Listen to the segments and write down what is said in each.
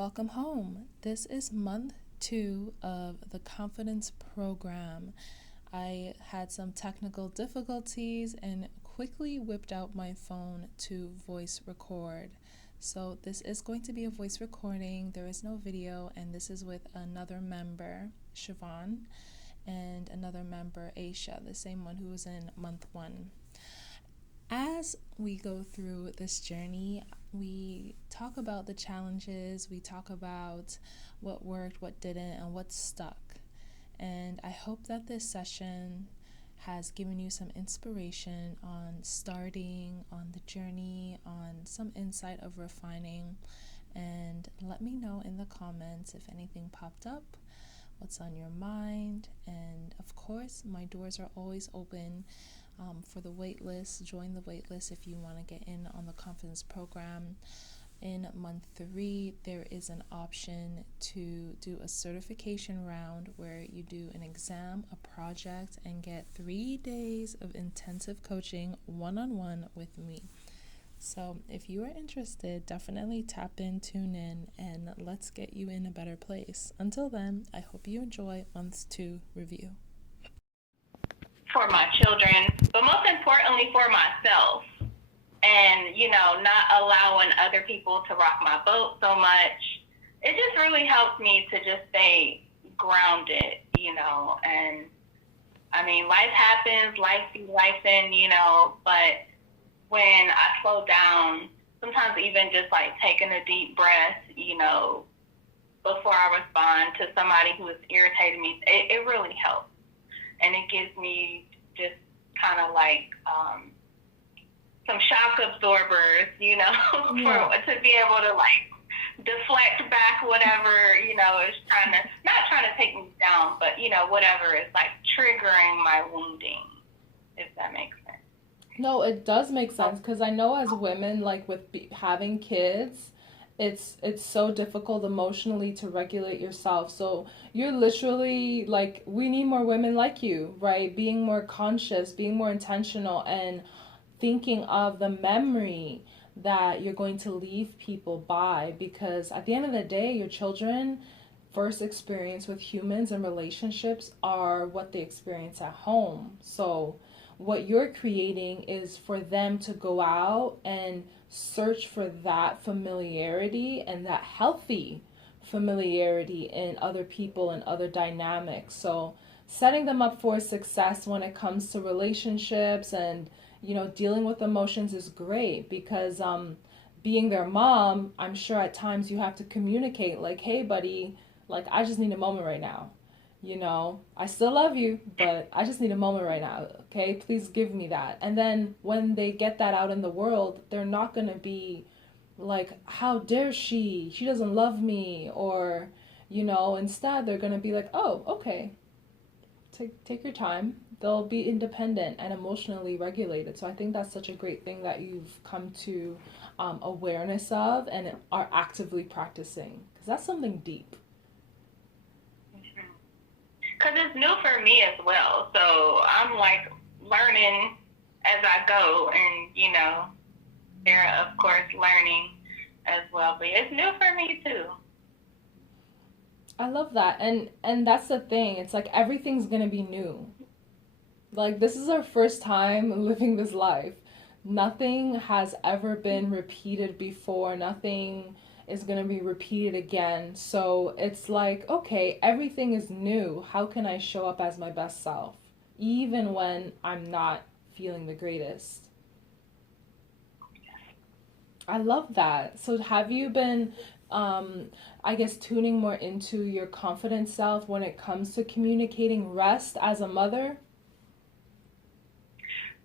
Welcome home. This is month 2 of the confidence program. I had some technical difficulties and quickly whipped out my phone to voice record. So this is going to be a voice recording. There is no video, and this is with another member, Chivon, and another member, Aisha, the same one who was in month 1. As we go through this journey, we talk about the challenges, we talk about what worked, what didn't, and what stuck. And I hope that this session has given you some inspiration on starting on the journey, on some insight of refining. And let me know in the comments if anything popped up, what's on your mind. And of course, my doors are always open for the wait list. Join the wait list if you want to get in on the confidence program. In month 3, there is an option to do a certification round where you do an exam, a project, and get 3 days of intensive coaching one-on-one with me. So if you are interested, definitely tap in, tune in, and let's get you in a better place. Until then, I hope you enjoy month 2 review. For my children, but most importantly for myself. And, not allowing other people to rock my boat so much. It just really helps me to just stay grounded, and I mean, life happens, life be lifing, but when I slow down, sometimes even just like taking a deep breath, before I respond to somebody who is irritating me, it really helps. And it gives me just kind of like some shock absorbers, to be able to like deflect back whatever, is not trying to take me down, but, whatever is like triggering my wounding, if that makes sense. No, it does make sense, because I know as women, like with having kids, it's so difficult emotionally to regulate yourself. So you're literally like, we need more women like you, right? Being more conscious, being more intentional, and thinking of the memory that you're going to leave people by, because at the end of the day, your children first experience with humans and relationships are what they experience at home. So what you're creating is for them to go out and search for that familiarity and that healthy familiarity in other people and other dynamics. So setting them up for success when it comes to relationships and dealing with emotions is great, because being their mom, I'm sure at times you have to communicate like, hey buddy, like I just need a moment right now. I still love you, but I just need a moment right now. Okay, please give me that. And then when they get that out in the world, they're not going to be like, how dare she doesn't love me, or instead they're going to be like, oh, okay, take your time. They'll be independent and emotionally regulated. So I think that's such a great thing that you've come to awareness of and are actively practicing, because that's something deep. Because it's new for me as well. So I'm like learning as I go, and they're of course learning as well. But it's new for me too. I love that. And that's the thing. It's like everything's going to be new. Like, this is our first time living this life. Nothing has ever been repeated before. Nothing is going to be repeated again. So it's like, okay, everything is new. How can I show up as my best self, even when I'm not feeling the greatest? I love that. So have you been, I guess, tuning more into your confident self when it comes to communicating rest as a mother?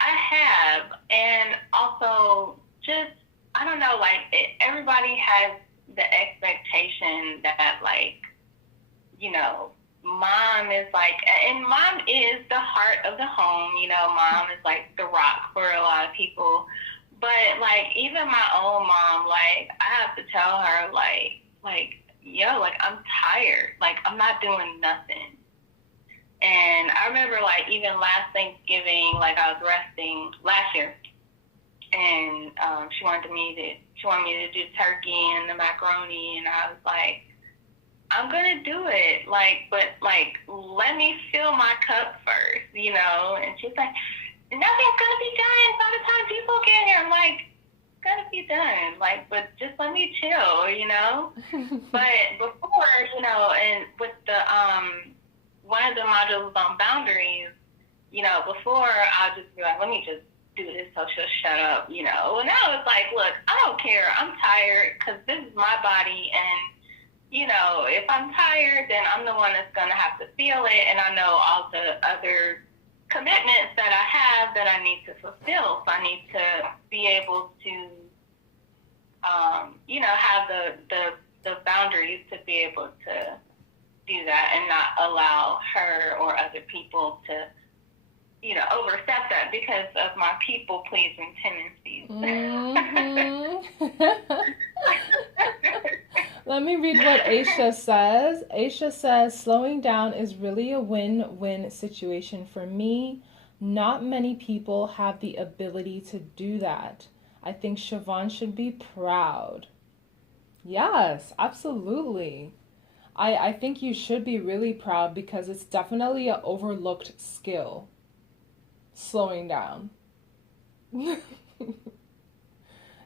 I have. And also just, I don't know, like everybody has the expectation that like, mom is like, and mom is the heart of the home, mom is like the rock for a lot of people. But like even my own mom, like I have to tell her yo, like I'm tired, like I'm not doing nothing. And I remember like even last Thanksgiving, like I was resting last year, and she wanted me to do turkey and the macaroni, and I was like, I'm gonna do it, but let me fill my cup first, And she's like, nothing's gonna be done by the time people get here. I'm like, it's gonna be done, but just let me chill. But before, and with the one of the modules on boundaries, before I'll just be like, let me just do this so she'll shut up, And now it's like, look, I don't care. I'm tired because this is my body, and if I'm tired, then I'm the one that's going to have to feel it, and I know all the other commitments that I have that I need to fulfill. So I need to be able to, have the boundaries to be able to do that and not allow her or other people to, overstep that because of my people-pleasing tendencies. Mm-hmm. Let me read what Aisha says. Aisha says, slowing down is really a win-win situation for me. Not many people have the ability to do that. I think Chivon should be proud. Yes, absolutely. I think you should be really proud because it's definitely an overlooked skill. Slowing down.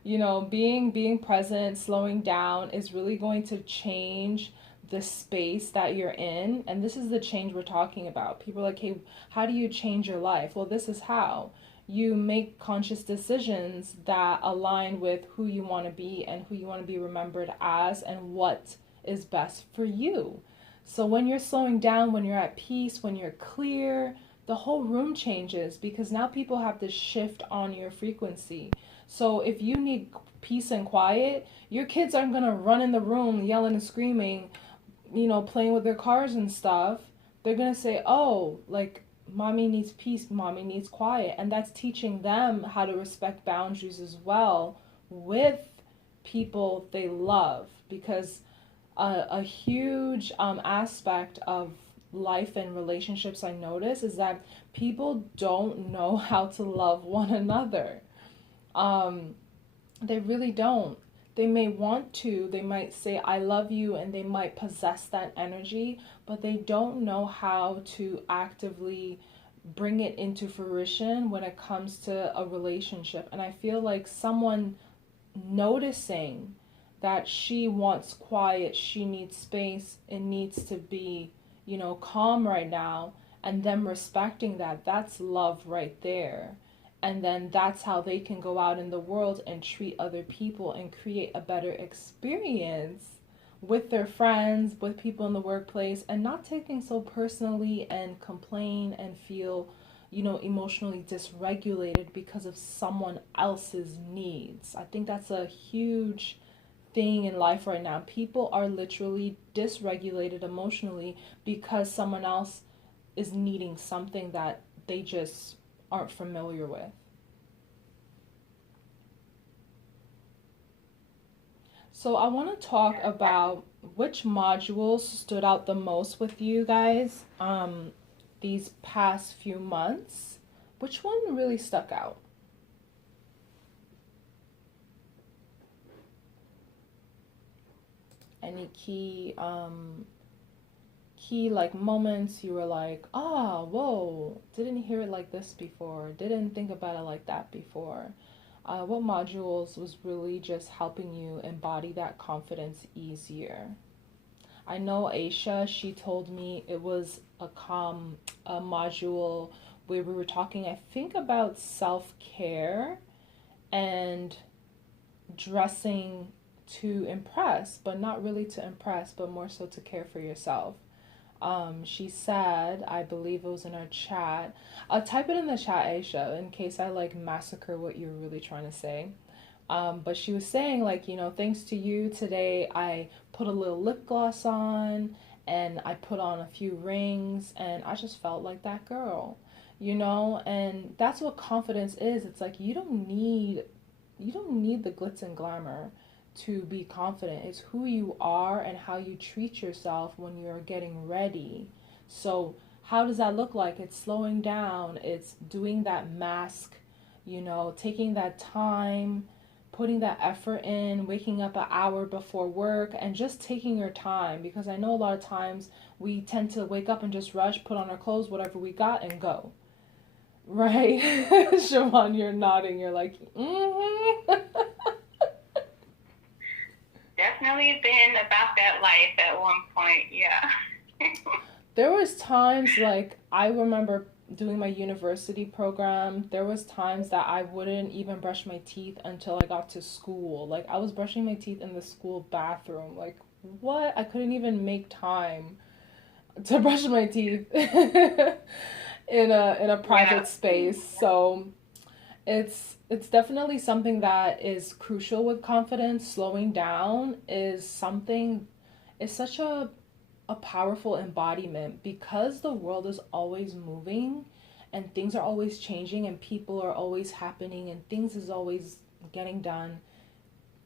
Being present, slowing down is really going to change the space that you're in. And this is the change we're talking about. People are like, hey, how do you change your life? Well, this is how. You make conscious decisions that align with who you want to be and who you want to be remembered as and what is best for you. So when you're slowing down, when you're at peace, when you're clear, the whole room changes because now people have to shift on your frequency. So if you need peace and quiet, your kids aren't going to run in the room yelling and screaming, playing with their cars and stuff. They're going to say, oh, mommy needs peace, mommy needs quiet. And that's teaching them how to respect boundaries as well with people they love. Because a huge aspect of life and relationships I notice is that people don't know how to love one another. They really don't. They may want to, they might say I love you, and they might possess that energy, but they don't know how to actively bring it into fruition when it comes to a relationship. And I feel like someone noticing that she wants quiet, she needs space, it needs to be, calm right now, and them respecting that, that's love right there. And then that's how they can go out in the world and treat other people and create a better experience with their friends, with people in the workplace, and not taking so personally and complain and feel, emotionally dysregulated because of someone else's needs. I think that's a huge thing in life right now. People are literally dysregulated emotionally because someone else is needing something that they just aren't familiar with. So I want to talk about which modules stood out the most with you guys these past few months. Which one really stuck out? Any key moments you were like, oh, whoa, didn't hear it like this before, didn't think about it like that before? What modules was really just helping you embody that confidence easier? I know Aisha, she told me it was a module where we were talking, I think, about self-care and dressing to impress, but not really to impress, but more so to care for yourself. She said, I believe it was in our chat. I'll type it in the chat, Aisha, in case I massacre what you're really trying to say. But she was saying thanks to you today, I put a little lip gloss on and I put on a few rings and I just felt like that girl, and that's what confidence is. It's like you don't need the glitz and glamour to be confident. It's who you are and how you treat yourself when you're getting ready. So how does that look like? It's slowing down, it's doing that mask, taking that time, putting that effort in, waking up an hour before work, and just taking your time. Because I know a lot of times we tend to wake up and just rush, put on our clothes, whatever we got, and go. Right? Chivon, you're nodding. You're like, mm-hmm. Definitely been about that life at one point, yeah. There was times, like, I remember doing my university program, there was times that I wouldn't even brush my teeth until I got to school. Like, I was brushing my teeth in the school bathroom. Like, what? I couldn't even make time to brush my teeth in a private space. So it's definitely something that is crucial with confidence. Slowing down is such a powerful embodiment because the world is always moving and things are always changing and people are always happening and things is always getting done.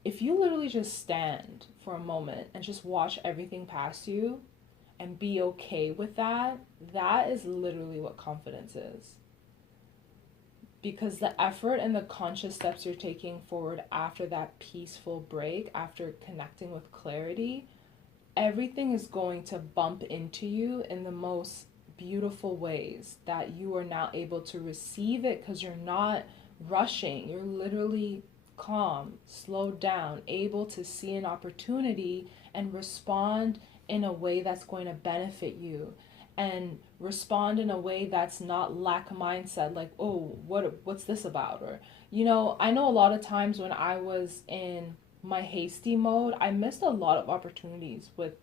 If you literally just stand for a moment and just watch everything pass you and be okay with that, that is literally what confidence is. Because the effort and the conscious steps you're taking forward after that peaceful break, after connecting with clarity, everything is going to bump into you in the most beautiful ways that you are now able to receive it because you're not rushing. You're literally calm, slowed down, able to see an opportunity and respond in a way that's going to benefit you, and respond in a way that's not lack mindset, like, oh, what's this about? Or, I know a lot of times when I was in my hasty mode, I missed a lot of opportunities with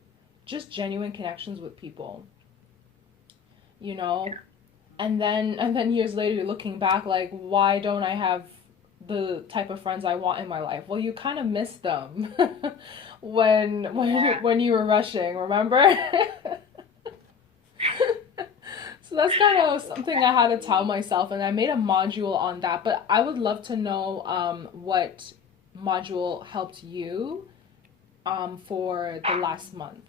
just genuine connections with people, and then years later you're looking back like, why don't I have the type of friends I want in my life? Well, you kind of missed them when you were rushing, remember? So that's kind of something I had to tell myself, and I made a module on that. But I would love to know what module helped you for the last month.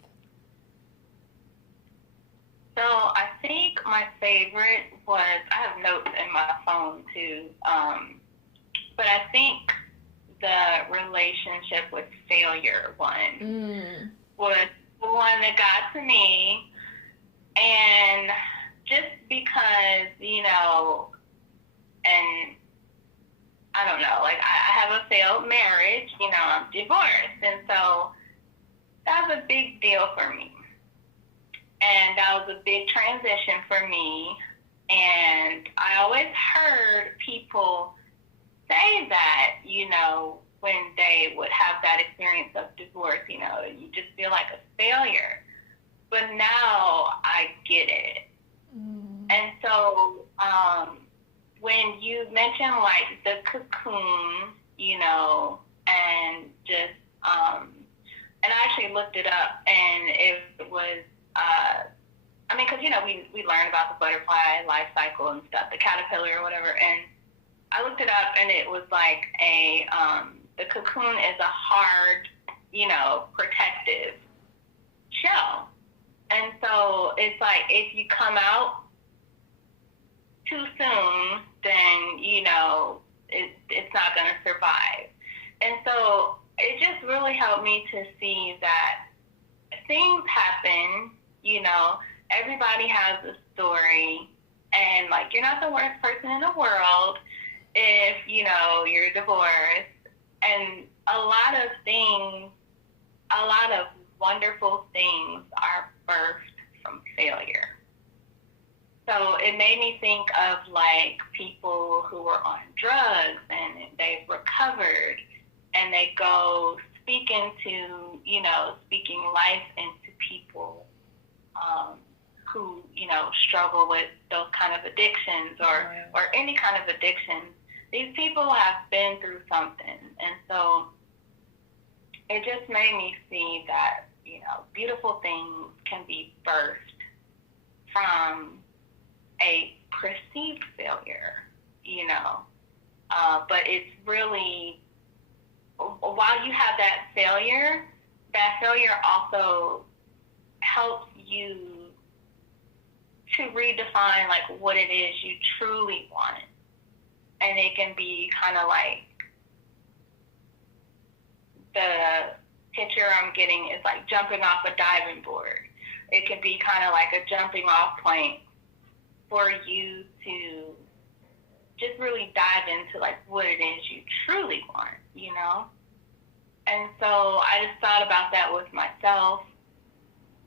So I think my favorite was, I have notes in my phone too, but I think the relationship with failure one was the one that got to me. And just because, and I don't know, like I have a failed marriage, I'm divorced. And so that was a big deal for me. And that was a big transition for me. And I always heard people say that, when they would have that experience of divorce, you just feel like a failure. But now I get it. And so when you mentioned like the cocoon, and just, and I actually looked it up, and it was, because, we learn about the butterfly life cycle and stuff, the caterpillar or whatever, and I looked it up, and it was like the cocoon is a hard, protective shell. And so it's like, if you come out too soon, then, it's not going to survive. And so it just really helped me to see that things happen, everybody has a story, and like, you're not the worst person in the world if, you're divorced. And a lot of wonderful things are birthed from failure. So it made me think of like people who were on drugs and they've recovered, and they go speaking life into people who, struggle with those kind of addictions or any kind of addiction. These people have been through something. And so it just made me see that, beautiful things can be birthed from a perceived failure, but it's really, while you have that failure also helps you to redefine like what it is you truly want. and it can be kind of like, the picture I'm getting is like jumping off a diving board. It can be kind of like a jumping off point for you to just really dive into like what it is you truly want, you know? And so I just thought about that with myself,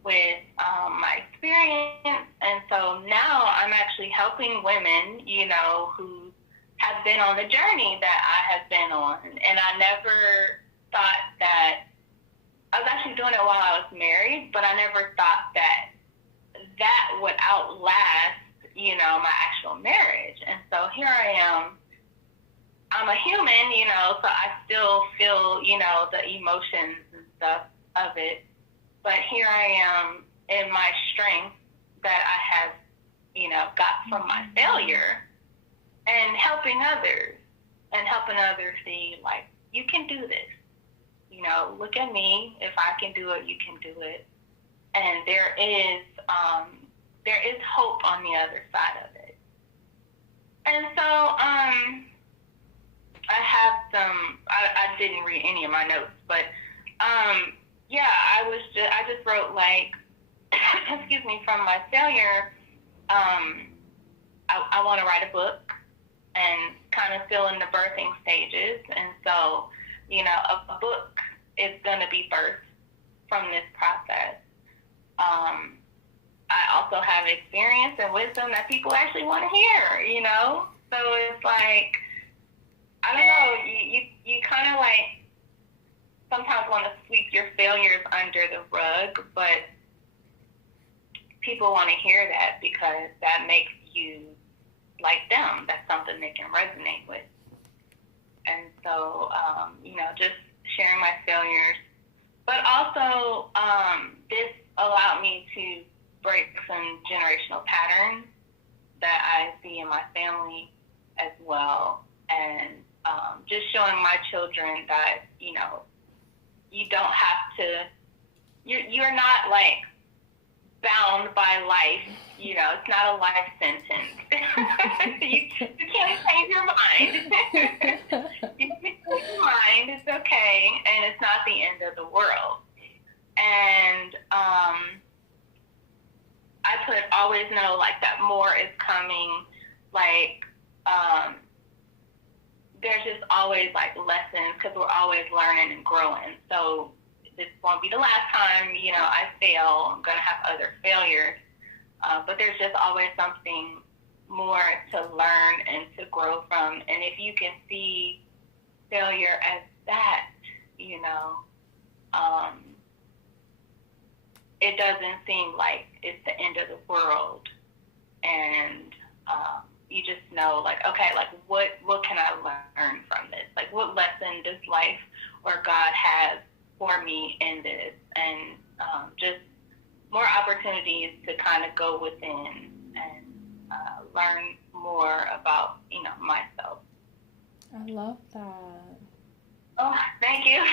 with my experience. And so now I'm actually helping women, you know, who have been on the journey that I have been on. And I never thought that, I was actually doing it while I was married, but I never thought that that would outlast, you know, my actual marriage. And so here I am. I'm a human, you know, so I still feel, you know, the emotions and stuff of it. But here I am in my strength that I have, you know, got from my failure, and helping others see, like, you can do this. You know, look at me. If I can do it, you can do it. And there is hope on the other side of it. And so, I have some, I didn't read any of my notes, but, yeah, I just wrote, like, excuse me, from my failure, I want to write a book and kind of still in the birthing stages. And so, you know, a book is going to be birthed from this process. I also have experience and wisdom that people actually want to hear, you know? So it's like, I don't know, you kind of like sometimes want to sweep your failures under the rug, but people want to hear that because that makes you like them. That's something they can resonate with. And so, you know, just sharing my failures. But also, this allowed me to break some generational patterns that I see in my family as well. And just showing my children that, you know, you don't have to, you're not like bound by life, you know, it's not a life sentence. you can't change your mind. You can change your mind, it's okay, and it's not the end of the world. And I put always know like that more is coming, like there's just always like lessons because we're always learning and growing. So this won't be the last time, you know, I fail. I'm going to have other failures. But there's just always something more to learn and to grow from. And if you can see failure as that, you know, it doesn't seem like it's the end of the world. And you just know, like, okay, like, what can I learn from this? Like, what lesson does life or God has for me in this? And just more opportunities to kind of go within and learn more about, you know, myself. I love that. Oh, thank you.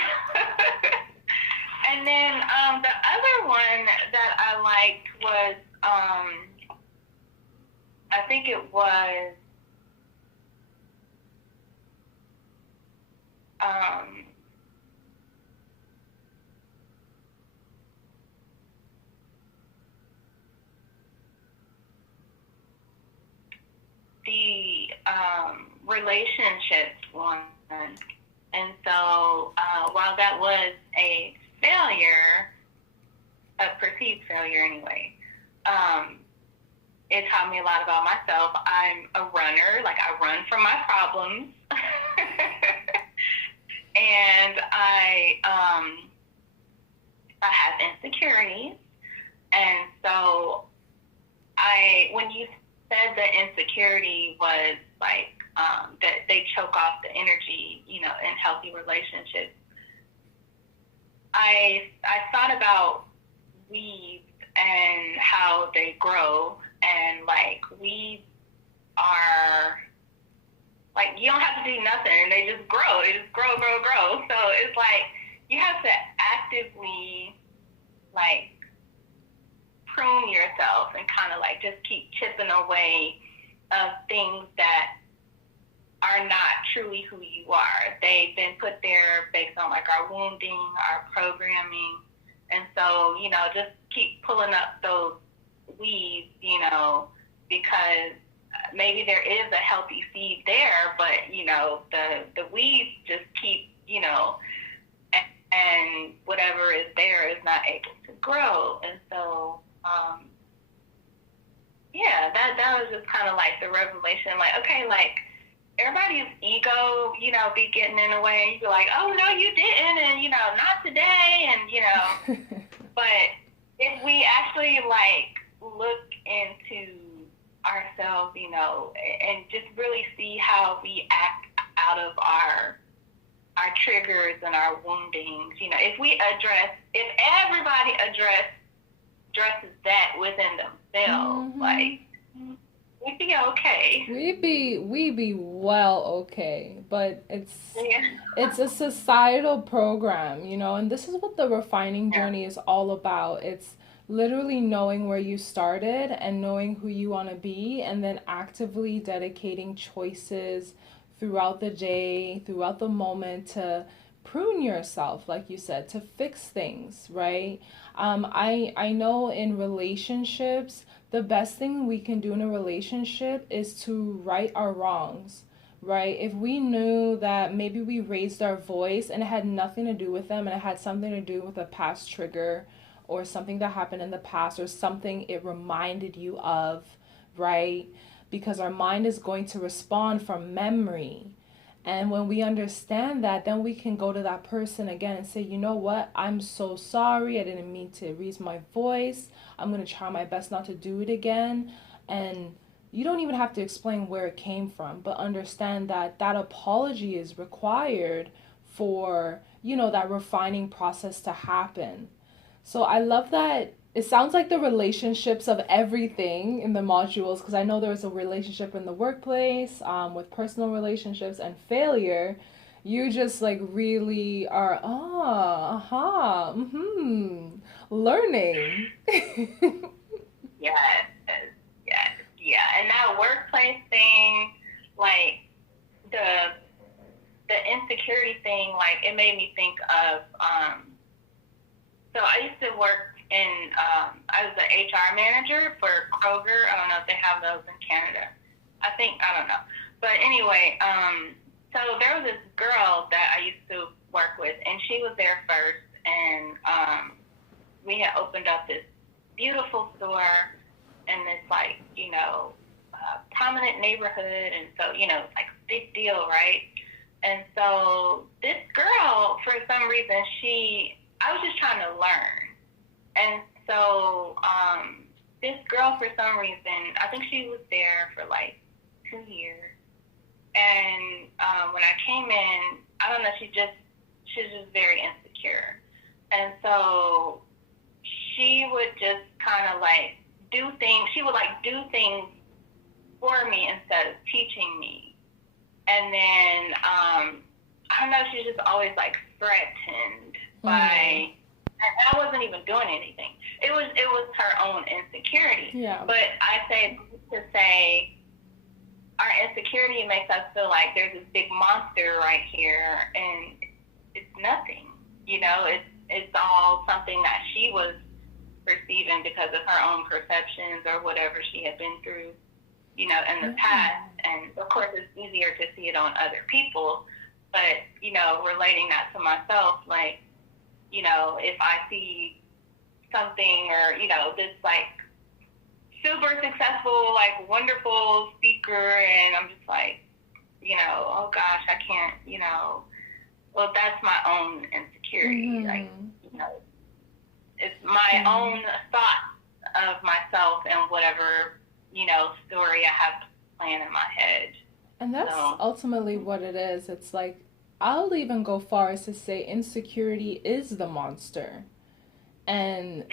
And then the other one that I liked was, I think it was, the relationships one. And so while that was a failure, a perceived failure anyway, it taught me a lot about myself. I'm a runner, like I run from my problems. And I have insecurities. And so when you said the insecurity was like that they choke off the energy, you know, in healthy relationships, I thought about weeds and how they grow, and like weeds are like, you don't have to do nothing, they just grow. They just grow. So it's like you have to actively like prune yourself and kind of like just keep chipping away of things that are are not truly who you are. They've been put there based on like our wounding, our programming. And so, just keep pulling up those weeds, because maybe there is a healthy seed there, but, the weeds just keep, and whatever is there is not able to grow. And so, that was just kind of like the revelation, like, okay, like, everybody's ego, be getting in the way. You're like, oh, no, you didn't, and, not today, and, but if we actually, like, look into ourselves, and just really see how we act out of our triggers and our woundings, if everybody addresses that within themselves, like, we'd be okay. We'd be well okay, but it's a societal program, and this is what the refining journey is all about. It's literally knowing where you started and knowing who you want to be, and then actively dedicating choices throughout the day, throughout the moment, to prune yourself, like you said, to fix things, right? I know in relationships, the best thing we can do in a relationship is to right our wrongs, right? If we knew that maybe we raised our voice and it had nothing to do with them, and it had something to do with a past trigger or something that happened in the past, or something it reminded you of, right? Because our mind is going to respond from memory. And when we understand that, then we can go to that person again and say, you know what? I'm so sorry. I didn't mean to raise my voice. I'm going to try my best not to do it again. And you don't even have to explain where it came from, but understand that that apology is required for, that refining process to happen. So I love that. It sounds like the relationships of everything in the modules, because I know there's a relationship in the workplace, with personal relationships and failure. You just like really are, learning. Yes, yes, yeah. And that workplace thing, like the insecurity thing, like it made me think of, so I used to work I was an HR manager for Kroger. I don't know if they have those in Canada. I don't know. But anyway, so there was this girl that I used to work with, and she was there first, and we had opened up this beautiful store in this, like, prominent neighborhood, and so, like, big deal, right? And so this girl, for some reason, I was just trying to learn. And so this girl, for some reason, I think she was there for like 2 years. And when I came in, I don't know, she's just very insecure. And so she would just kind of like do things. She would like do things for me instead of teaching me. And then I don't know, she was just always like threatened by. And I wasn't even doing anything. It was her own insecurity. Yeah. But I say to say, our insecurity makes us feel like there's this big monster right here, and it's nothing. It's all something that she was perceiving because of her own perceptions or whatever she had been through, in the past. And of course, it's easier to see it on other people, but relating that to myself, like, if I see something or, this like super successful, like wonderful speaker, and I'm just like, oh gosh, I can't, well, that's my own insecurity. Like, it's my own thought of myself and whatever, story I have planned in my head. And that's ultimately what it is. It's like, I'll even go far as to say insecurity is the monster. And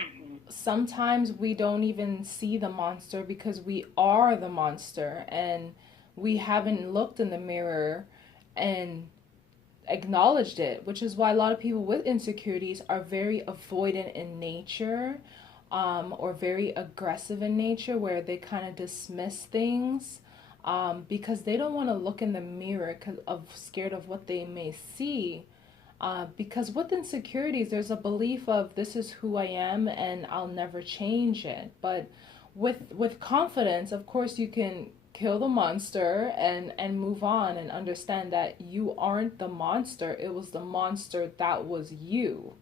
sometimes we don't even see the monster because we are the monster, and we haven't looked in the mirror and acknowledged it, which is why a lot of people with insecurities are very avoidant in nature, or very aggressive in nature, where they kind of dismiss things. because they don't want to look in the mirror because of scared of what they may see. Because with insecurities, there's a belief of this is who I am and I'll never change it. But with confidence, of course, you can kill the monster and move on and understand that you aren't the monster. It was the monster that was you,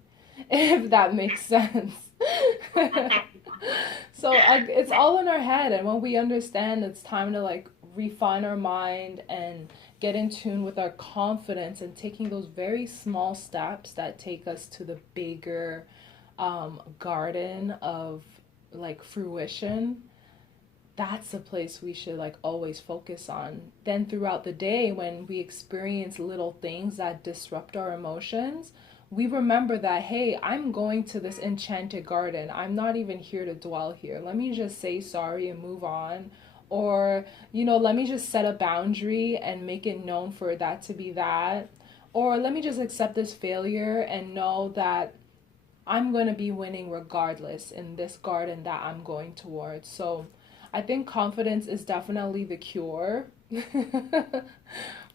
if that makes sense. So it's all in our head, and when we understand it's time to like refine our mind and get in tune with our confidence and taking those very small steps that take us to the bigger garden of like fruition, that's the place we should like always focus on. Then throughout the day, when we experience little things that disrupt our emotions, we remember that, hey, I'm going to this enchanted garden. I'm not even here to dwell here. Let me just say sorry and move on. Or, let me just set a boundary and make it known for that to be that. Or let me just accept this failure and know that I'm going to be winning regardless in this garden that I'm going towards. So I think confidence is definitely the cure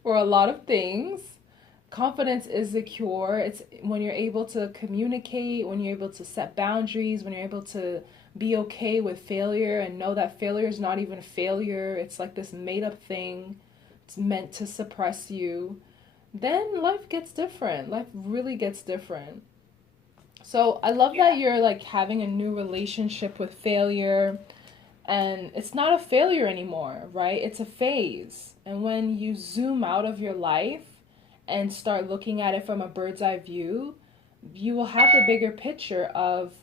for a lot of things. Confidence is the cure. It's when you're able to communicate, when you're able to set boundaries, when you're able to be okay with failure and know that failure is not even failure. It's like this made up thing. It's meant to suppress you. Then life gets different. Life really gets different. So I love that you're like having a new relationship with failure, and it's not a failure anymore, right? It's a phase. And when you zoom out of your life and start looking at it from a bird's eye view, you will have the bigger picture of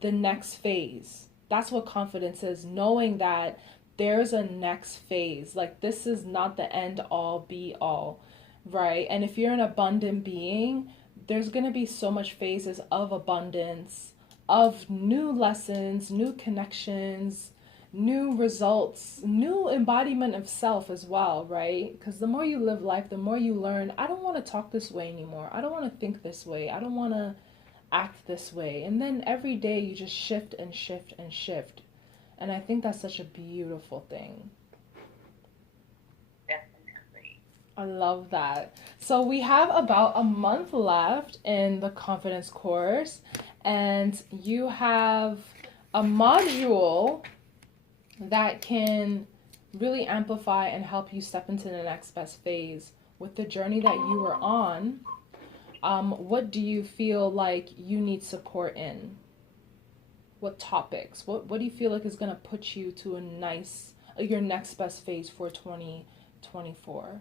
the next phase. That's what confidence is, knowing that there's a next phase. Like, this is not the end all be all, right? And if you're an abundant being, there's going to be so much phases of abundance, of new lessons, new connections, new results, new embodiment of self as well, right? Because the more you live life, the more you learn, I don't want to talk this way anymore. I don't want to think this way. I don't want to act this way. And then every day you just shift and shift and shift. And I think that's such a beautiful thing. Definitely. I love that. So we have about a month left in the confidence course, and you have a module that can really amplify and help you step into the next best phase with the journey that you were on. What do you feel like you need support in? What topics? What do you feel like is going to put you to your next best phase for 2024?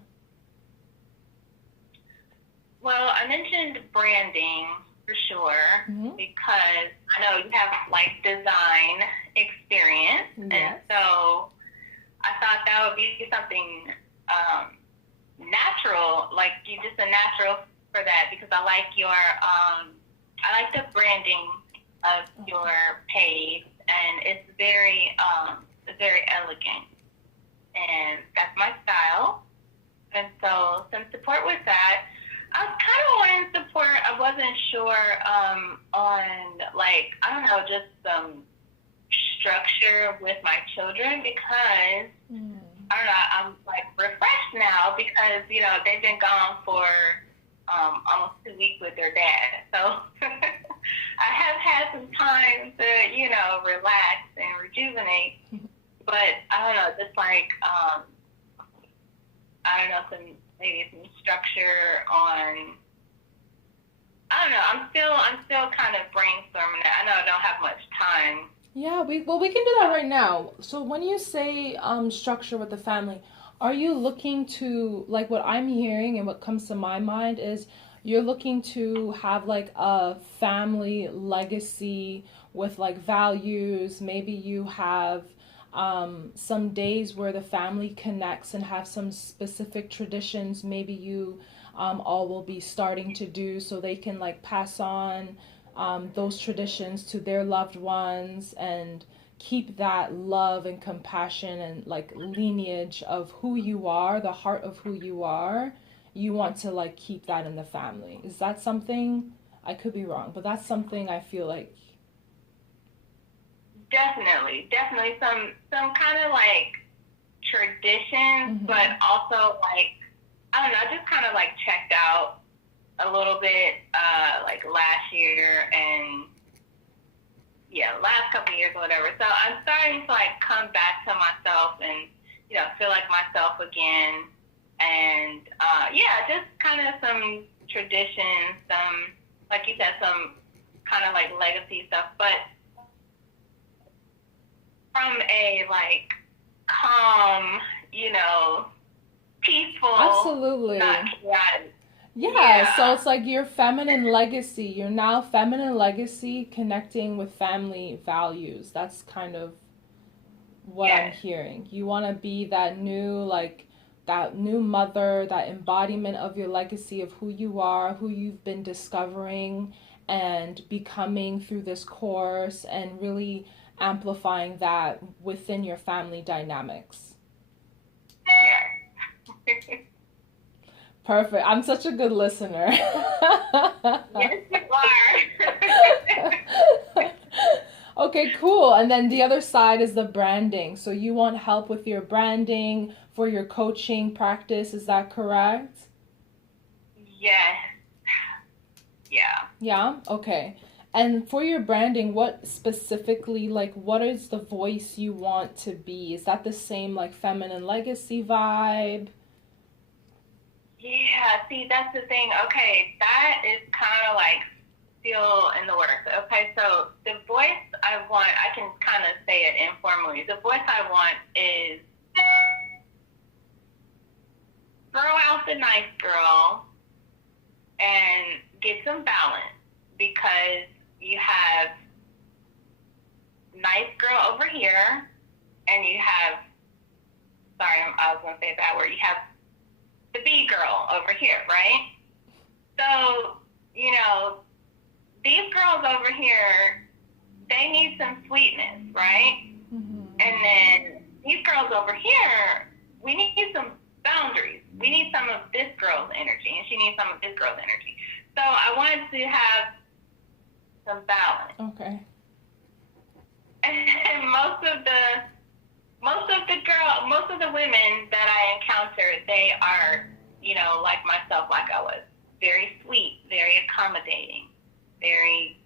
Well, I mentioned branding for sure, because I know you have like design experience, and so I thought that would be something natural, like you just a natural for that, because I like the branding of your page, and it's very elegant, and that's my style. And so some support with that. I was kind of wanting support. I wasn't sure on, like, I don't know, just some structure with my children, because I don't know, I'm like refreshed now because they've been gone for almost 2 weeks with their dad. So I have had some time to relax and rejuvenate. But I don't know, just like I don't know, maybe some structure on. I don't know. I'm still kind of brainstorming it. I know I don't have much time. Yeah, we can do that right now. So when you say structure with the family, are you looking to, like, what I'm hearing and what comes to my mind is you're looking to have like a family legacy with like values. Maybe you have some days where the family connects and have some specific traditions. Maybe you all will be starting to do, so they can like pass on those traditions to their loved ones and keep that love and compassion and like lineage of who you are, the heart of who you are. You want to like keep that in the family. Is that something? I could be wrong, but that's something I feel like. Definitely some kind of like traditions, but also like, I don't know, I just kind of like checked out a little bit like last year and last couple of years or whatever. So I'm starting to like come back to myself and, feel like myself again. And just kind of some traditions, some, like you said, some kind of like legacy stuff, but from a like calm, peaceful, Absolutely. not chaotic. Yeah, so it's like your feminine legacy. You're now feminine legacy connecting with family values. That's kind of what I'm hearing. You want to be that new, that new mother, that embodiment of your legacy of who you are, who you've been discovering and becoming through this course, and really amplifying that within your family dynamics. Yeah. Perfect. I'm such a good listener. Yes, you are. Okay, cool. And then the other side is the branding. So you want help with your branding for your coaching practice. Is that correct? Yes. Yeah. Yeah? Okay. And for your branding, what specifically, what is the voice you want to be? Is that the same, feminine legacy vibe? Yeah, see, that's the thing. Okay, that is kind of still in the works. Okay, so the voice I want, I can kind of say it informally. The voice I want is throw out the nice girl and get some balance, because you have nice girl over here and you have, sorry, I was going to say a bad word, you have the B girl over here, right? So, these girls over here, they need some sweetness, right? Mm-hmm. And then these girls over here, we need some boundaries. We need some of this girl's energy, and she needs some of this girl's energy. So I wanted to have some balance. Okay. And most of the women that I encounter, they are, like myself, like I was, very sweet, very accommodating, very,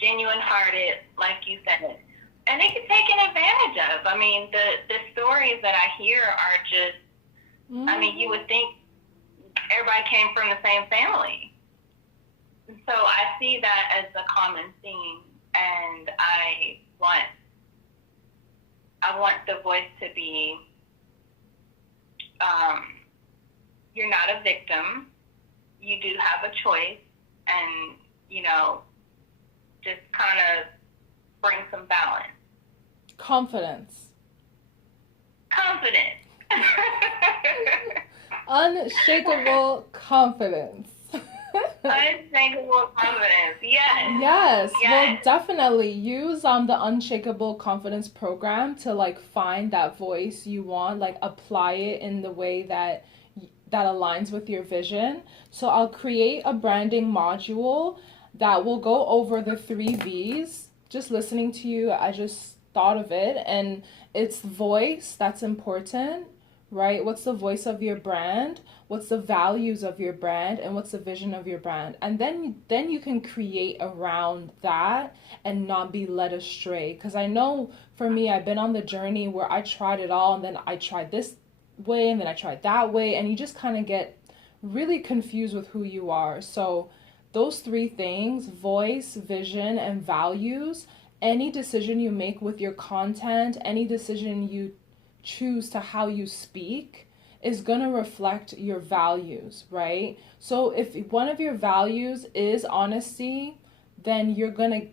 genuine hearted, like you said. And they get taken advantage of. I mean, the stories that I hear are just, I mean, you would think everybody came from the same family. So I see that as a common theme, and I want the voice to be, you're not a victim. You do have a choice, and, just kind of bring some balance. Confidence. Unshakable confidence. Unshakable confidence, yes. Yes. Well, definitely use the Unshakable Confidence program to find that voice you want, apply it in the way that aligns with your vision. So I'll create a branding module that will go over the 3 V's. Just listening to you, I just thought of it, and it's voice, that's important, right? What's the voice of your brand? What's the values of your brand? And what's the vision of your brand? And then you can create around that and not be led astray. Because I know for me, I've been on the journey where I tried it all, and then I tried this way, and then I tried that way, and you just kind of get really confused with who you are. So those 3 things, voice, vision, and values, any decision you make with your content, any decision you choose to how you speak is going to reflect your values, right? So if one of your values is honesty, then you're going to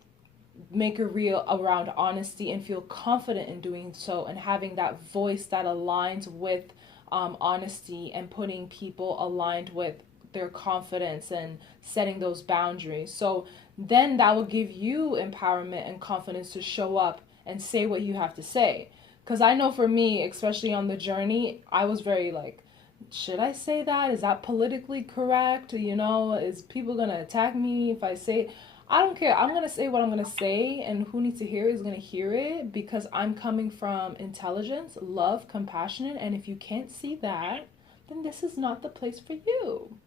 make it real around honesty and feel confident in doing so, and having that voice that aligns with honesty and putting people aligned with their confidence and setting those boundaries. So then that will give you empowerment and confidence to show up and say what you have to say. Because I know for me, especially on the journey, I was very should I say that? Is that politically correct? Is people going to attack me if I say... I don't care. I'm gonna say what I'm gonna say, and who needs to hear it is gonna hear it because I'm coming from intelligence, love, compassionate, and if you can't see that, then this is not the place for you,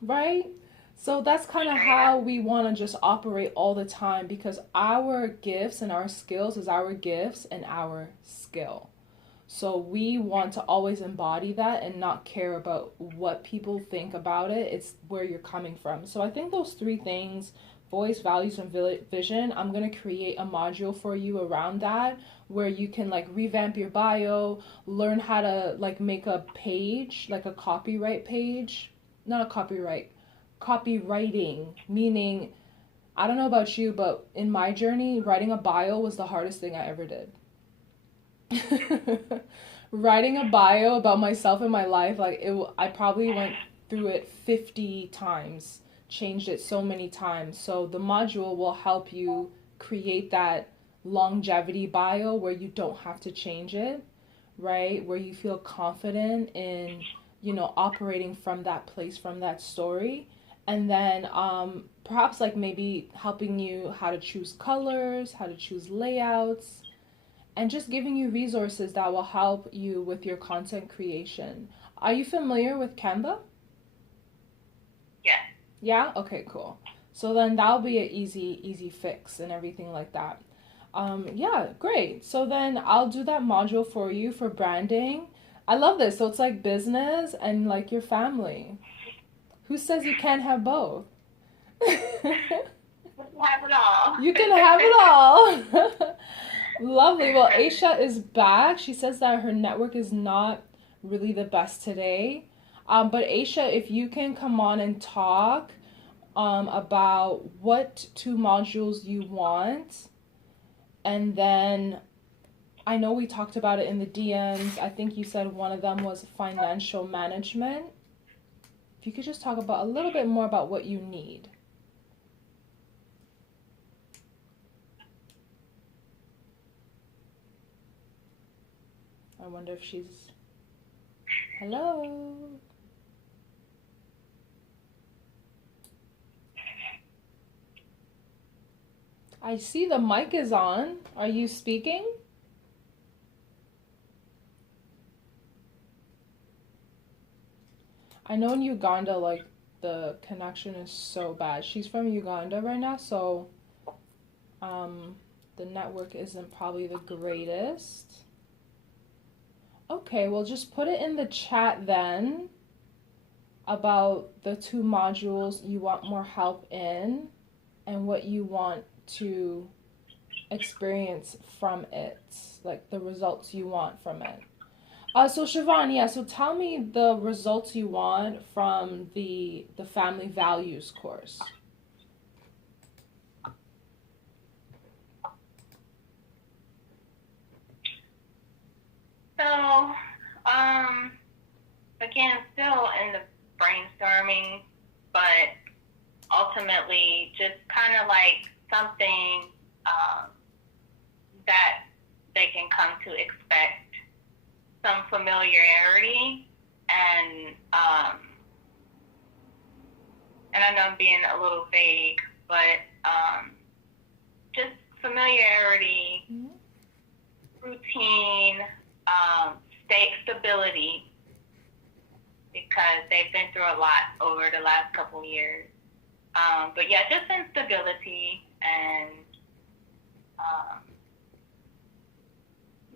right? So that's kind of Straight up. how we want to just operate all the time because our gifts and our skills is our gifts and our skill. So we want to always embody that and not care about what people think about it. It's where you're coming from. So I think those three things, voice, values, and vision, I'm going to create a module for you around that where you can like revamp your bio, learn how to like make a page, like a copyright page. Not a copyright, copywriting, meaning I don't know about you, but in my journey, writing a bio was the hardest thing I ever did. Writing a bio about myself and my life, like I probably went through it 50 times, changed it so many times. So the module will help you create that longevity bio where you don't have to change it, right? Where you feel confident in, operating from that place, from that story. And then perhaps like maybe helping you how to choose colors, how to choose layouts, and just giving you resources that will help you with your content creation. Are you familiar with Canva? Yes. Yeah? Okay, cool. So then that'll be an easy fix and everything like that. Yeah, great. So then I'll do that module for you for branding. I love this. So it's like business and like your family. Who says you can't have both? Have it all. You can have it all. Lovely. Well, Aisha is back. She says that her network is not really the best today. But Aisha, if you can come on and talk about what two modules you want, and then I know we talked about it in the DMs. I think you said one of them was financial management. If you could just talk about a little bit more about what you need. I wonder if she's... Hello? I see the mic is on. Are you speaking? I know in Uganda, like, the connection is so bad. She's from Uganda right now, so the network isn't probably the greatest. Okay, well, just put it in the chat then about the two modules you want more help in and what you want to experience from it, like the results you want from it. So Chivon, yeah, so tell me the results you want from the family values course. So, again, still in the brainstorming, but ultimately just kind of like something that they can come to expect, some familiarity, and I know I'm being a little vague, but just familiarity, routine, stability, because they've been through a lot over the last couple years. But yeah, just instability and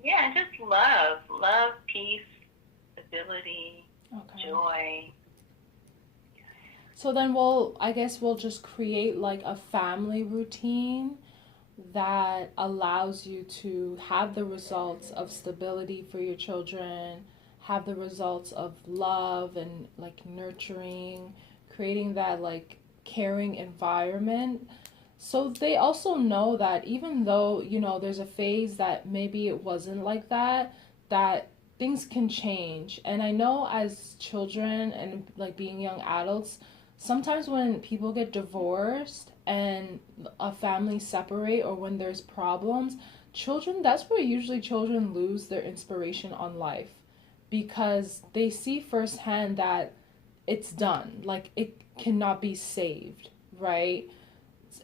yeah, just love, peace, stability, joy. So then I guess we'll just create like a family routine that allows you to have the results of stability for your children, have the results of love and like nurturing, creating that like caring environment. So they also know that even though, there's a phase that maybe it wasn't like that, that things can change. And I know as children and like being young adults, sometimes when people get divorced and a family separate or when there's problems, that's where usually children lose their inspiration on life because they see firsthand that it's done, like it cannot be saved, right?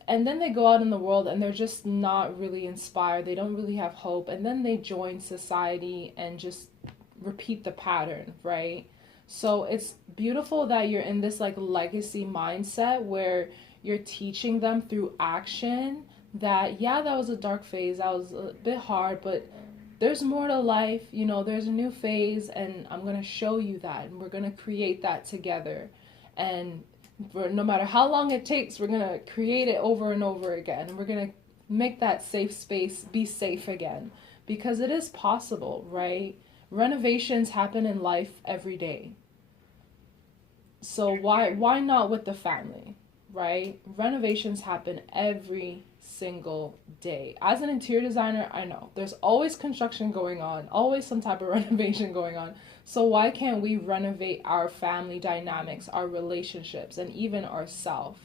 And then they go out in the world and they're just not really inspired. They don't really have hope. And then they join society and just repeat the pattern, right? So it's beautiful that you're in this like legacy mindset where you're teaching them through action that, yeah, that was a dark phase. That was a bit hard, but there's more to life. You know, there's a new phase, and I'm going to show you that. And we're going to create that together. And for no matter how long it takes, we're going to create it over and over again. And we're going to make that safe space be safe again, because it is possible, right? Renovations happen in life every day. So why not with the family, right? Renovations happen every single day. As an interior designer, I know there's always construction going on, always some type of renovation going on. So why can't we renovate our family dynamics, our relationships, and even ourselves?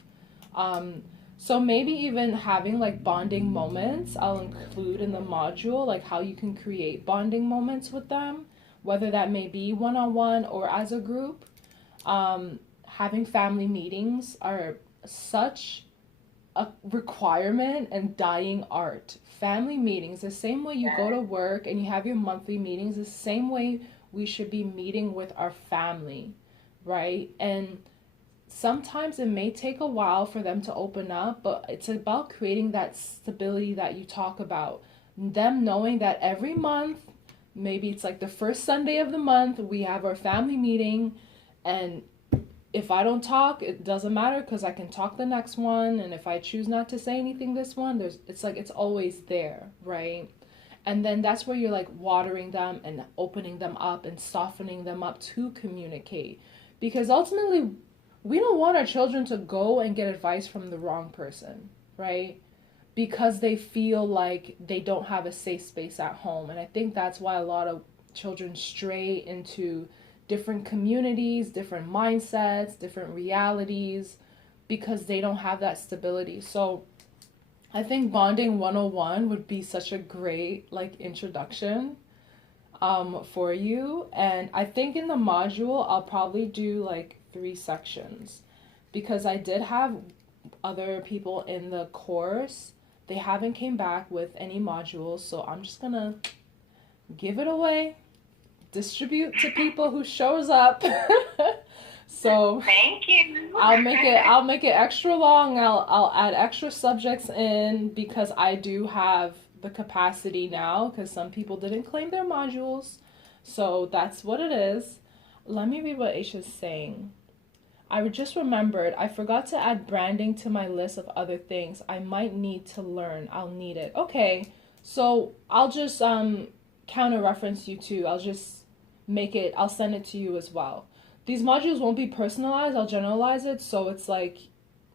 So maybe even having like bonding moments, I'll include in the module, like how you can create bonding moments with them, whether that may be one-on-one or as a group. Having family meetings are such a requirement and dying art. Family meetings, the same way you go to work and you have your monthly meetings, the same way we should be meeting with our family, right? And sometimes it may take a while for them to open up, but it's about creating that stability that you talk about. Them knowing that every month, maybe it's like the first Sunday of the month, we have our family meeting, and if I don't talk, it doesn't matter because I can talk the next one. And if I choose not to say anything this one, it's like it's always there, right? And then that's where you're like watering them and opening them up and softening them up to communicate. Because ultimately, we don't want our children to go and get advice from the wrong person, right? Because they feel like they don't have a safe space at home. And I think that's why a lot of children stray into different communities, different mindsets, different realities, because they don't have that stability. So I think Bonding 101 would be such a great like introduction for you. And I think in the module, I'll probably do like 3 sections, because I did have other people in the course. They haven't came back with any modules, so I'm just gonna give it away, distribute to people who shows up. So thank you. I'll make it extra long. I'll add extra subjects in, because I do have the capacity now, because some people didn't claim their modules. So that's what it is. Let me read what Aisha's saying. I just remembered I forgot to add branding to my list of other things I might need to learn. I'll need it. Okay. So I'll just counter reference you too. I'll send it to you as well. These modules won't be personalized. I'll generalize it so it's like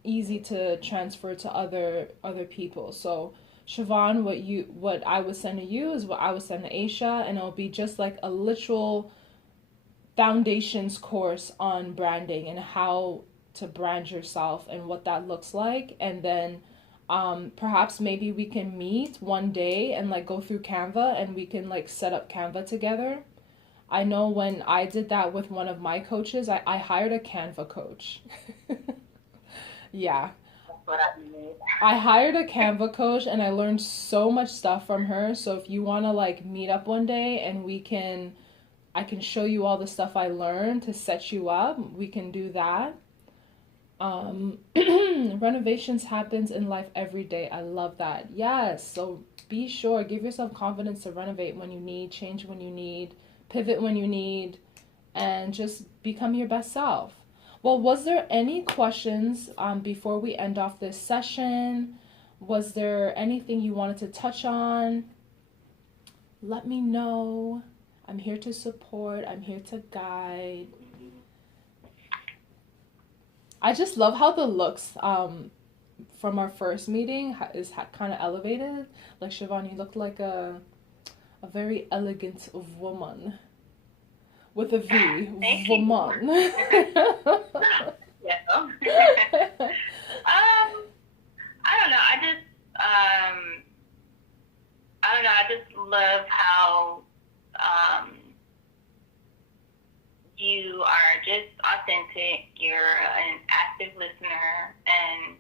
easy to transfer to other people. So Chivon, what I would send to you is what I would send to Aisha, and it'll be just like a literal foundations course on branding and how to brand yourself and what that looks like. And then perhaps maybe we can meet one day and like go through Canva, and we can like set up Canva together. I know when I did that with one of my coaches, I hired a Canva coach. Yeah. That's what I need. I hired a Canva coach and I learned so much stuff from her. So if you want to like meet up one day and I can show you all the stuff I learned to set you up, we can do that. Renovations happens in life every day. I love that. Yes. So be sure, give yourself confidence to renovate when you need, change when you need, pivot when you need, and just become your best self. Well, was there any questions before we end off this session? Was there anything you wanted to touch on? Let me know. I'm here to support. I'm here to guide. I just love how the looks from our first meeting is kind of elevated. Like, Chivon, you look like a very elegant woman with a V. Woman. Yeah. I don't know. I just love how you are just authentic. You're an active listener, and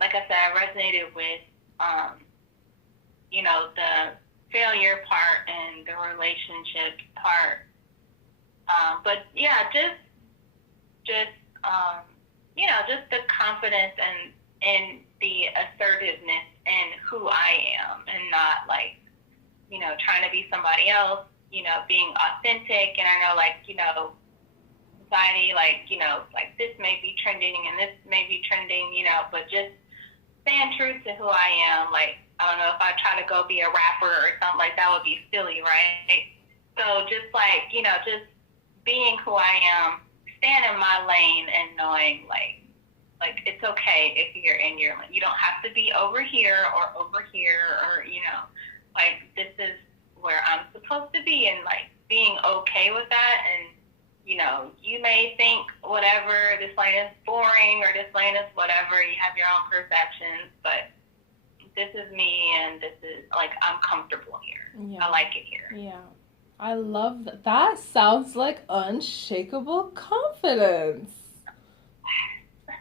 like I said, I resonated with, the failure part and the relationship part. But yeah, just, just the confidence and the assertiveness in who I am and not like, trying to be somebody else, being authentic. And I know society, like this may be trending and this may be trending, but just staying true to who I am. Like, I don't know if I try to go be a rapper or something like that would be silly, right? So just just being who I am, staying in my lane and knowing like it's okay if you're in your lane. You don't have to be over here or like this is where I'm supposed to be, and like being okay with that. And you may think whatever, this lane is boring or this lane is whatever, you have your own perceptions, but this is me and this is like I'm comfortable here. Yeah. I like it here. Yeah. I love that. That sounds like unshakable confidence.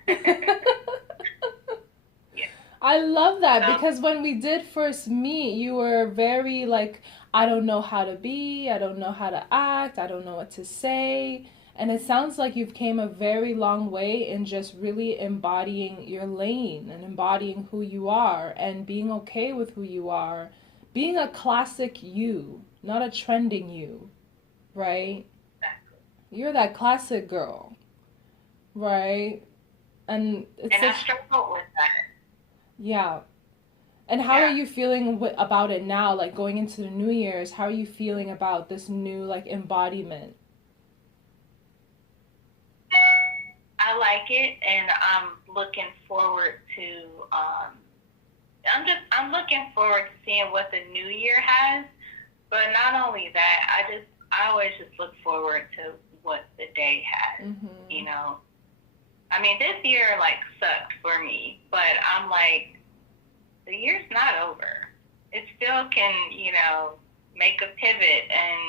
Yeah. I love that because when we did first meet, you were very like, I don't know how to be, I don't know how to act, I don't know what to say. And it sounds like you've came a very long way in just really embodying your lane and embodying who you are and being okay with who you are. Being a classic you, not a trending you, right? Exactly. You're that classic girl, right? And I struggle with that. Yeah. And how are you feeling about it now, like going into the New Year's? How are you feeling about this new like embodiment? I like it, and I'm looking forward to. I'm looking forward to seeing what the new year has. But not only that, I always just look forward to what the day has. Mm-hmm. I mean, this year like sucked for me, but I'm like, the year's not over. It still can, make a pivot and,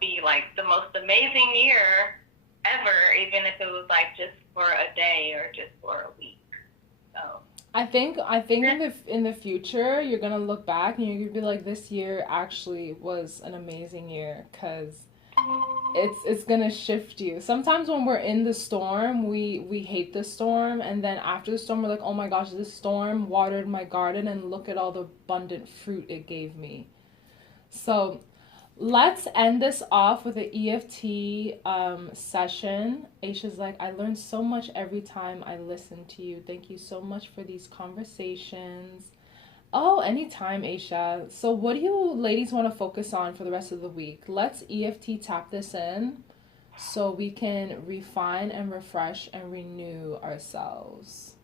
be like the most amazing year ever, even if it was like just for a day or just for a week. So I think in the future you're gonna look back and you're gonna be like, this year actually was an amazing year because it's gonna shift you. Sometimes when we're in the storm, we hate the storm, and then after the storm, we're like, oh my gosh, this storm watered my garden, and look at all the abundant fruit it gave me. So let's end this off with an EFT session. Aisha's like, I learn so much every time I listen to you. Thank you so much for these conversations. Oh, anytime, Aisha. So what do you ladies want to focus on for the rest of the week? Let's EFT tap this in so we can refine and refresh and renew ourselves.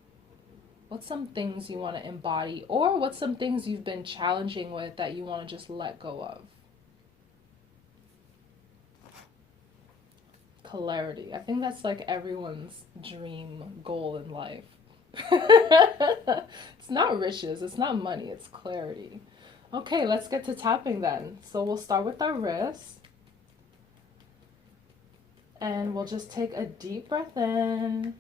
What's some things you want to embody, or what's some things you've been challenging with that you want to just let go of? Clarity. I think that's like everyone's dream goal in life. It's not riches, it's not money, it's clarity. Okay, let's get to tapping then. So we'll start with our wrists. And we'll just take a deep breath in.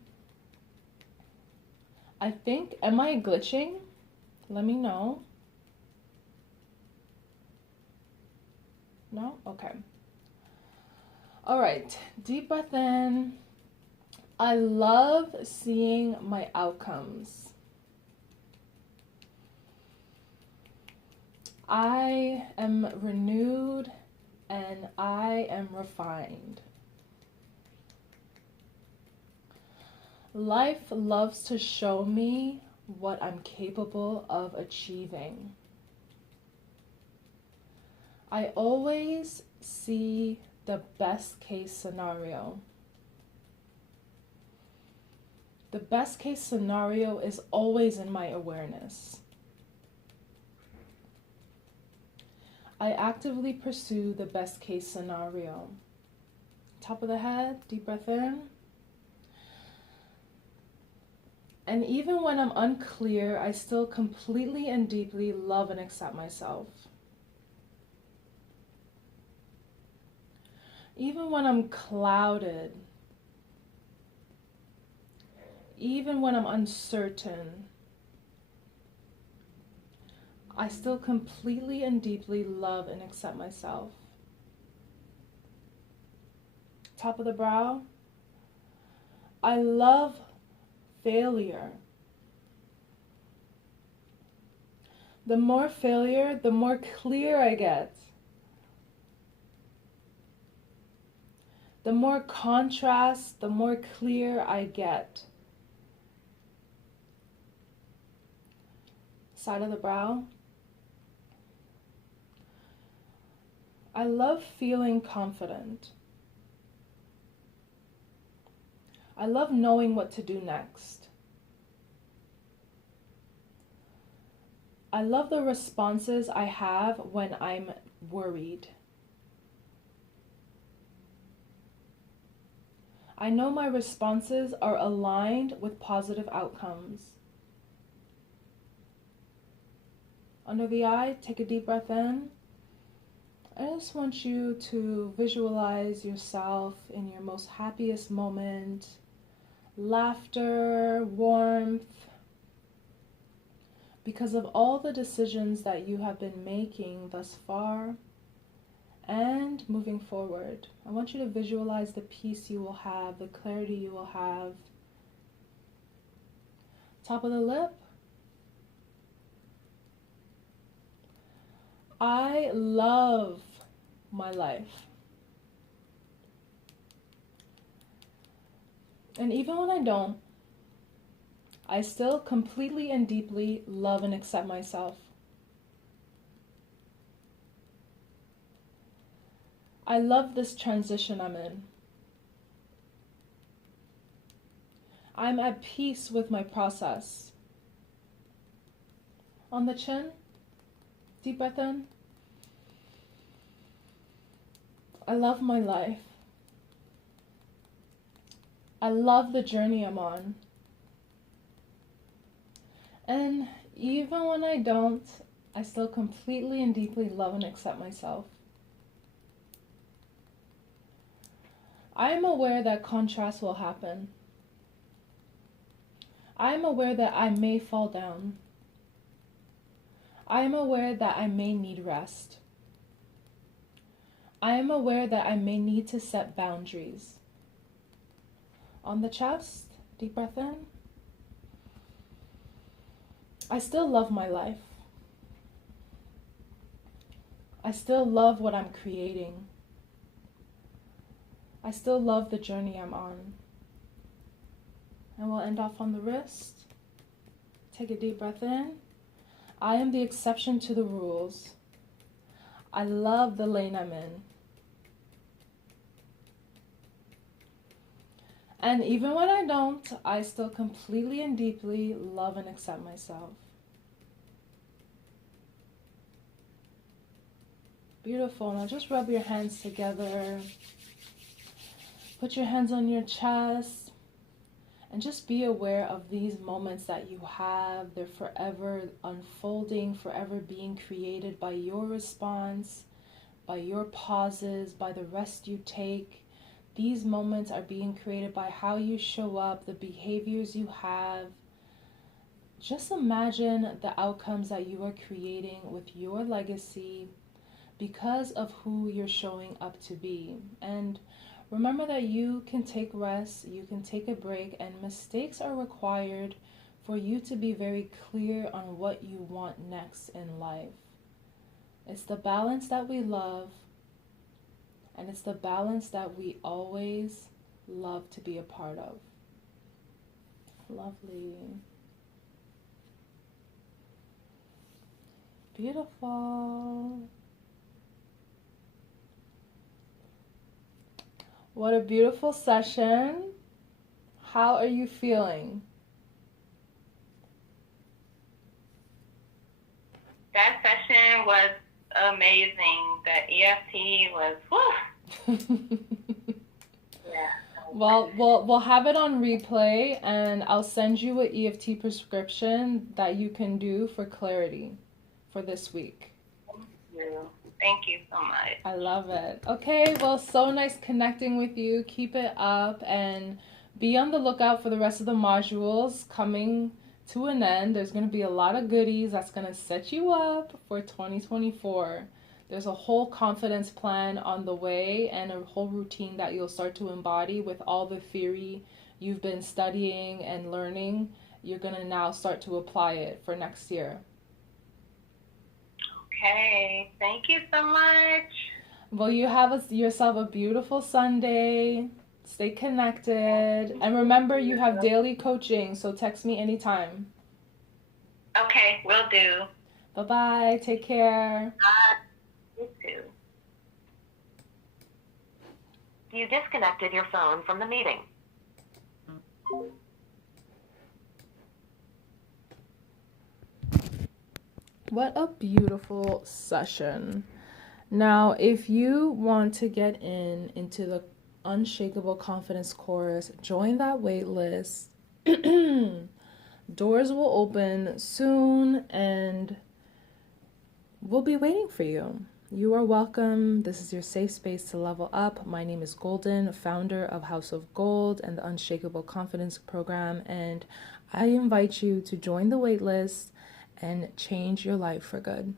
I think, am I glitching? Let me know. No? Okay. All right, deep breath in. I love seeing my outcomes. I am renewed and I am refined. Life loves to show me what I'm capable of achieving. I always see the best case scenario. The best case scenario is always in my awareness. I actively pursue the best case scenario. Top of the head, deep breath in. And even when I'm unclear, I still completely and deeply love and accept myself. Even when I'm clouded, even when I'm uncertain, I still completely and deeply love and accept myself. Top of the brow, I love failure. The more failure, the more clear I get. The more contrast, the more clear I get. Side of the brow. I love feeling confident. I love knowing what to do next. I love the responses I have when I'm worried. I know my responses are aligned with positive outcomes. Under the eye, take a deep breath in. I just want you to visualize yourself in your most happiest moment. Laughter, warmth. Because of all the decisions that you have been making thus far and moving forward. I want you to visualize the peace you will have, the clarity you will have. Top of the lip. I love my life. And even when I don't, I still completely and deeply love and accept myself. I love this transition I'm in. I'm at peace with my process. On the chin, deep breath in. I love my life. I love the journey I'm on. And even when I don't, I still completely and deeply love and accept myself. I am aware that contrast will happen. I am aware that I may fall down. I am aware that I may need rest. I am aware that I may need to set boundaries. On the chest, deep breath in. I still love my life. I still love what I'm creating. I still love the journey I'm on. And we'll end off on the wrist. Take a deep breath in. I am the exception to the rules. I love the lane I'm in. And even when I don't, I still completely and deeply love and accept myself. Beautiful. Now just rub your hands together. Put your hands on your chest. And just be aware of these moments that you have. They're forever unfolding, forever being created by your response, by your pauses, by the rest you take. These moments are being created by how you show up, the behaviors you have. Just imagine the outcomes that you are creating with your legacy because of who you're showing up to be. And remember that you can take rest, you can take a break, and mistakes are required for you to be very clear on what you want next in life. It's the balance that we love, and it's the balance that we always love to be a part of. Lovely. Beautiful. What a beautiful session. How are you feeling? That session was amazing. The EFT was, whew. Yeah. Well, we'll have it on replay, and I'll send you an EFT prescription that you can do for clarity for this week. Thank you. Thank you so much. I love it. Okay, well, so nice connecting with you. Keep it up, and Be on the lookout for the rest of the modules coming to an end. There's going to be a lot of goodies that's going to set you up for 2024. There's a whole confidence plan on the way and a whole routine that you'll start to embody with all the theory you've been studying and learning. You're going to now start to apply it for next year. Okay, thank you so much. Well, you have yourself a beautiful Sunday. Stay connected. And remember, you have daily coaching, so text me anytime. Okay, will do. Bye-bye. Take care. You too. You disconnected your phone from the meeting. What a beautiful session. Now, if you want to get into the Unshakable Confidence course, join that wait list. Doors will open soon and we'll be waiting for you. You are welcome. This is your safe space to level up. My name is Golden, founder of House of Gold and the Unshakable Confidence program, and I invite you to join the wait list and change your life for good.